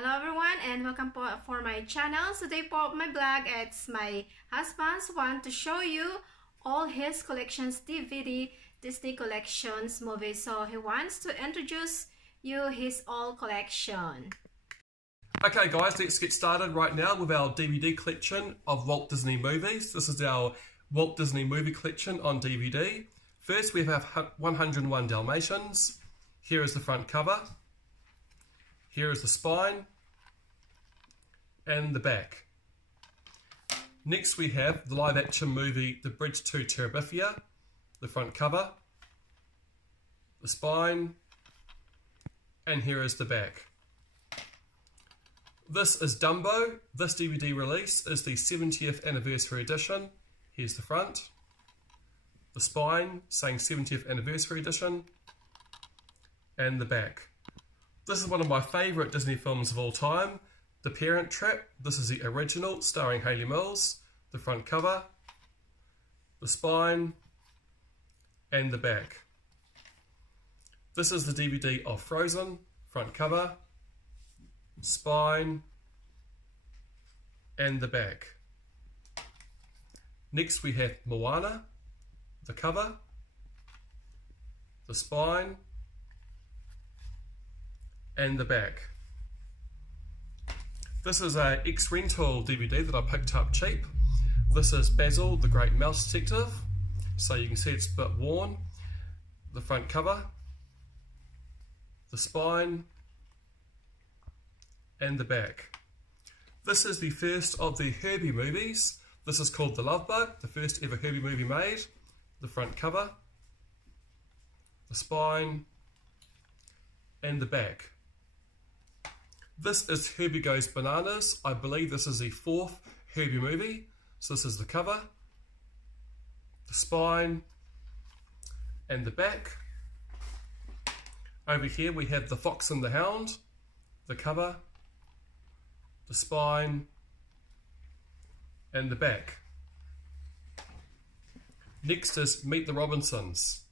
Hello everyone and welcome for my channel. Today po my vlog, it's my husband's want to show you all his collections DVD Disney collections movies. So he wants to introduce you his all collection. Okay guys, let's get started right now with our DVD collection of Walt Disney movies. This is our Walt Disney movie collection on DVD. First we have 101 Dalmatians. Here is the front cover. Here is the spine and the back. Next we have the live action movie The Bridge to Terabithia, the front cover, the spine, and here is the back. This is Dumbo. This DVD release is the 70th anniversary edition. Here's the front, the spine saying 70th anniversary edition, and the back. This is one of my favourite Disney films of all time, The Parent Trap. This is the original, starring Hayley Mills. The front cover, the spine, and the back. This is the DVD of Frozen, front cover, spine, and the back. Next we have Moana, the cover, the spine, and the back. This is a ex-rental DVD that I picked up cheap. This is Basil, the Great Mouse Detective. So you can see it's a bit worn. The front cover, the spine, and the back. This is the first of the Herbie movies. This is called The Love Bug, the first ever Herbie movie made. The front cover, the spine, and the back. This is Herbie Goes Bananas. I believe this is the fourth Herbie movie. So this is the cover, the spine, and the back. Over here we have The Fox and the Hound, the cover, the spine, and the back. Next is Meet the Robinsons,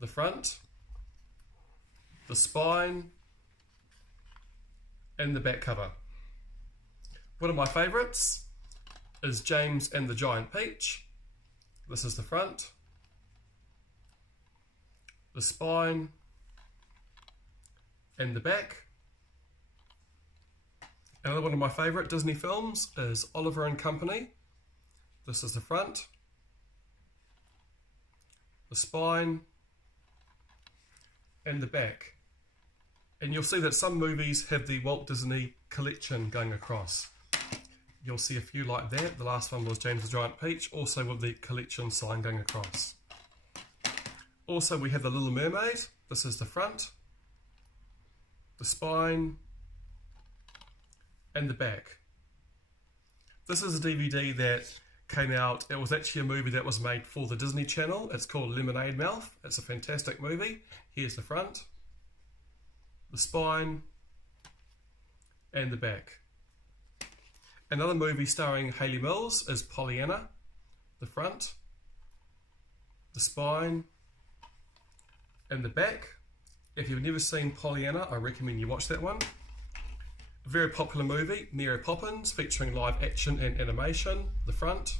the front, the spine, and the back cover. One of my favourites is James and the Giant Peach. This is the front, the spine, and the back. Another one of my favourite Disney films is Oliver and Company. This is the front, the spine, and the back. And you'll see that some movies have the Walt Disney collection going across. You'll see a few like that. The last one was James the Giant Peach, also with the collection sign going across. Also we have The Little Mermaid. This is the front, the spine, and the back. This is a DVD that came out. It was actually a movie that was made for the Disney Channel. It's called Lemonade Mouth. It's a fantastic movie. Here's the front, the spine, and the back. Another movie starring Hayley Mills is Pollyanna, the front, the spine, and the back. If you've never seen Pollyanna, I recommend you watch that one. A very popular movie, Mary Poppins, featuring live action and animation, the front,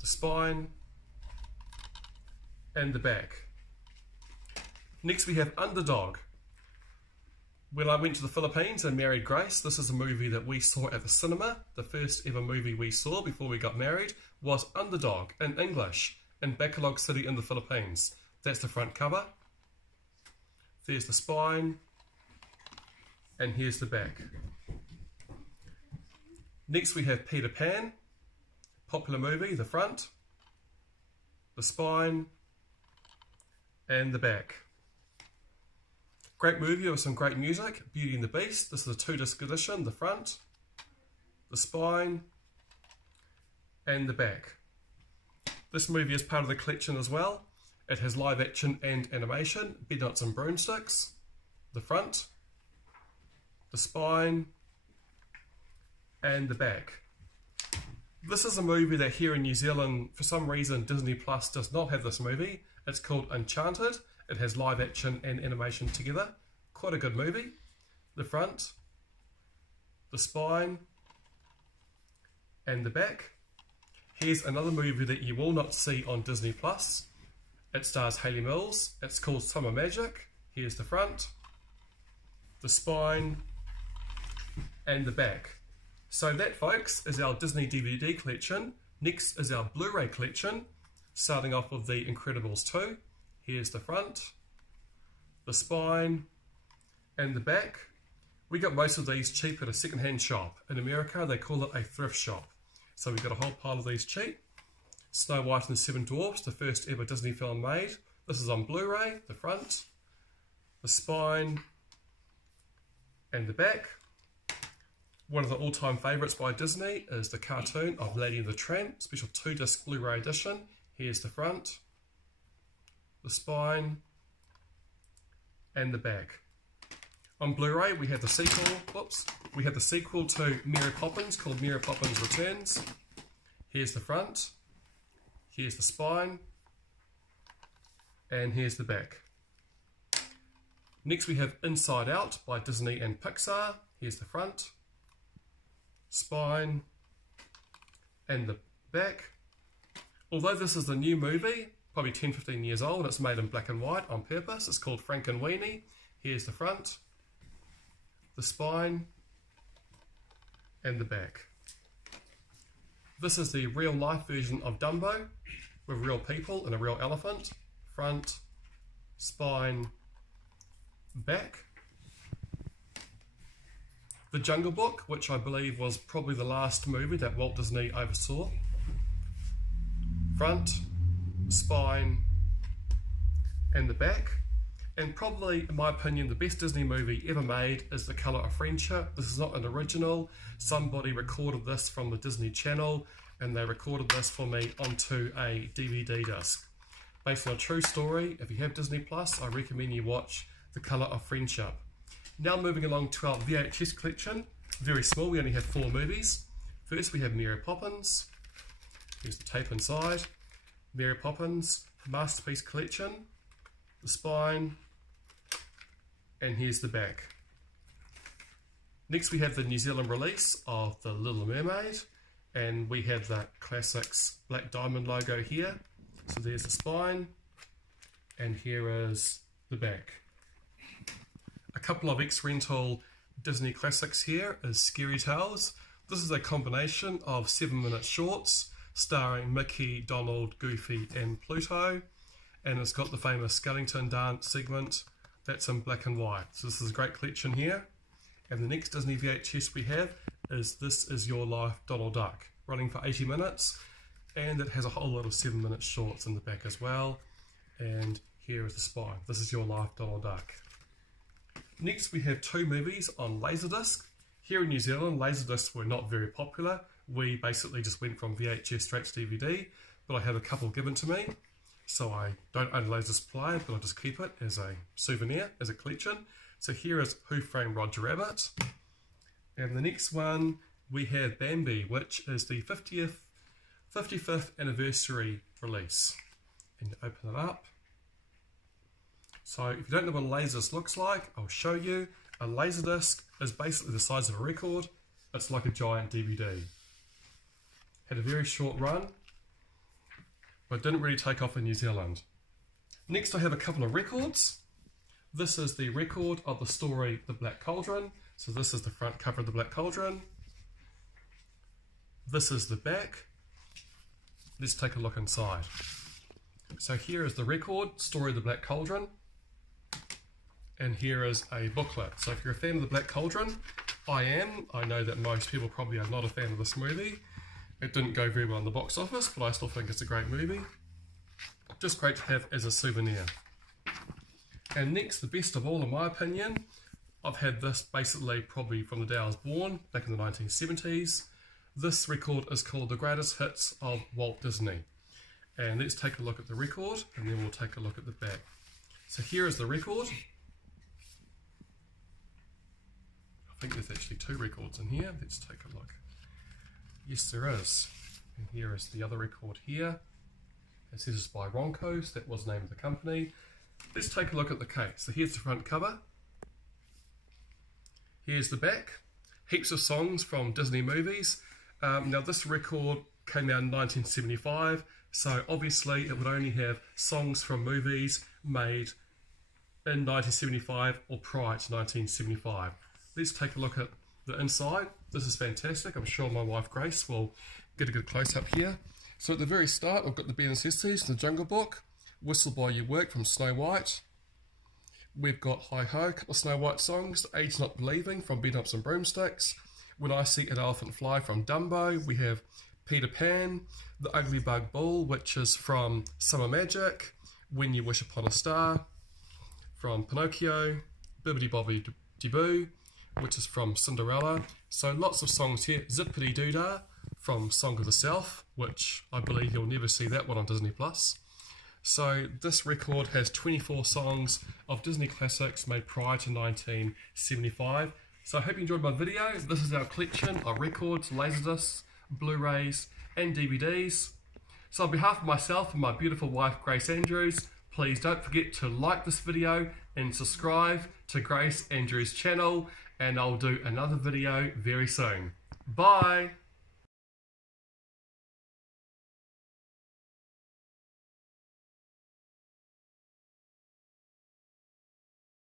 the spine, and the back. Next we have Underdog. When I went to the Philippines and married Grace, this is a movie that we saw at the cinema. The first ever movie we saw before we got married was Underdog in English in Bacolod City in the Philippines. That's the front cover. There's the spine. And here's the back. Next we have Peter Pan. Popular movie, the front, the spine, and the back. Great movie with some great music, Beauty and the Beast. This is a 2-disc edition, the front, the spine, and the back. This movie is part of the collection as well. It has live action and animation, Bedknots and Broomsticks, the front, the spine, and the back. This is a movie that here in New Zealand, for some reason, Disney Plus does not have this movie. It's called Enchanted. It has live action and animation together. Quite a good movie. The front, the spine, and the back. Here's another movie that you will not see on Disney Plus. It stars Hayley Mills. It's called Summer Magic. Here's the front, the spine, and the back. So that, folks, is our Disney DVD collection. Next is our Blu-ray collection, starting off with The Incredibles 2. Here's the front, the spine, and the back. We got most of these cheap at a second-hand shop. In America, they call it a thrift shop. So we got a whole pile of these cheap. Snow White and the Seven Dwarfs, the first ever Disney film made. This is on Blu-ray, the front, the spine, and the back. One of the all-time favourites by Disney is the cartoon of Lady and the Tramp, special 2-disc Blu-ray edition. Here's the front, the spine, and the back. On Blu-ray, we have the sequel to Mary Poppins called Mary Poppins Returns. Here's the front, here's the spine, and here's the back. Next we have Inside Out by Disney and Pixar. Here's the front, spine, and the back. Although this is the new movie, probably 10-15 years old, it's made in black and white on purpose. It's called Frankenweenie. Here's the front, the spine, and the back. This is the real life version of Dumbo with real people and a real elephant. Front, spine, back. The Jungle Book, which I believe was probably the last movie that Walt Disney oversaw. Front, spine, and the back. And probably, in my opinion, the best Disney movie ever made is The Colour of Friendship. This is not an original. Somebody recorded this from the Disney Channel, and they recorded this for me onto a DVD disc. Based on a true story, if you have Disney Plus, I recommend you watch The Colour of Friendship. Now moving along to our VHS collection. Very small, we only have 4 movies. First we have Mary Poppins. Here's the tape inside. Mary Poppins Masterpiece Collection. The spine, and here's the back. Next we have the New Zealand release of The Little Mermaid, and we have the classics black diamond logo here. So there's the spine, and here is the back. A couple of ex-rental Disney classics here is Scary Tales. This is a combination of 7-minute shorts starring Mickey, Donald, Goofy, and Pluto. And it's got the famous Skellington dance segment that's in black and white. So this is a great collection here. And the next Disney VHS we have is This Is Your Life, Donald Duck, running for 80 minutes. And it has a whole lot of 7-minute shorts in the back as well. And here is the spine. This Is Your Life, Donald Duck. Next we have 2 movies on Laserdisc. Here in New Zealand, Laserdiscs were not very popular. We basically just went from VHS straight to DVD, but I have a couple given to me. So I don't own a Laserdisc player, but I just keep it as a souvenir, as a collection. So here is Who Framed Roger Rabbit. And the next one, we have Bambi, which is the 55th anniversary release. And open it up. So if you don't know what a Laserdisc looks like, I'll show you. A Laserdisc is basically the size of a record. It's like a giant DVD. Had a very short run, but didn't really take off in New Zealand. Next I have a couple of records. This is the record of the story The Black Cauldron. So this is the front cover of The Black Cauldron. This is the back. Let's take a look inside. So here is the record, Story of the Black Cauldron. And here is a booklet. So if you're a fan of The Black Cauldron, I am. I know that most people probably are not a fan of this movie. It didn't go very well in the box office, but I still think it's a great movie. Just great to have as a souvenir. And next, the best of all in my opinion, I've had this basically probably from the day I was born, back in the 1970s. This record is called The Greatest Hits of Walt Disney. And let's take a look at the record, and then we'll take a look at the back. So here is the record. I think there's actually 2 records in here. Let's take a look. Yes, there is. And here is the other record here. It says it's by Ronco's. That was the name of the company. Let's take a look at the case. So here's the front cover. Here's the back. heaps of songs from Disney movies. Now this record came out in 1975, so obviously it would only have songs from movies made in 1975 or prior to 1975. Let's take a look at the inside. This is fantastic. I'm sure my wife Grace will get a good close-up here. So at the very start, I've got the bare necessities, the Jungle Book, Whistle While You Work from Snow White. We've got Hi Ho, a couple of Snow White songs, Age Not Believing from Bedknobs and Broomsticks, When I See an Elephant Fly from Dumbo. We have Peter Pan, The Ugly Bug Bull, which is from Summer Magic, When You Wish Upon a Star from Pinocchio, Bibbidi Bobbidi Boo, which is from Cinderella. So lots of songs here. Zippity Doo Dah from Song of the South, which I believe you'll never see that one on Disney+. So this record has 24 songs of Disney classics made prior to 1975. So I hope you enjoyed my video. This is our collection of records, laserdiscs, Blu-rays and DVDs. So on behalf of myself and my beautiful wife Grace Andrews, please don't forget to like this video and subscribe to Grace Andrews' channel, and I'll do another video very soon. Bye!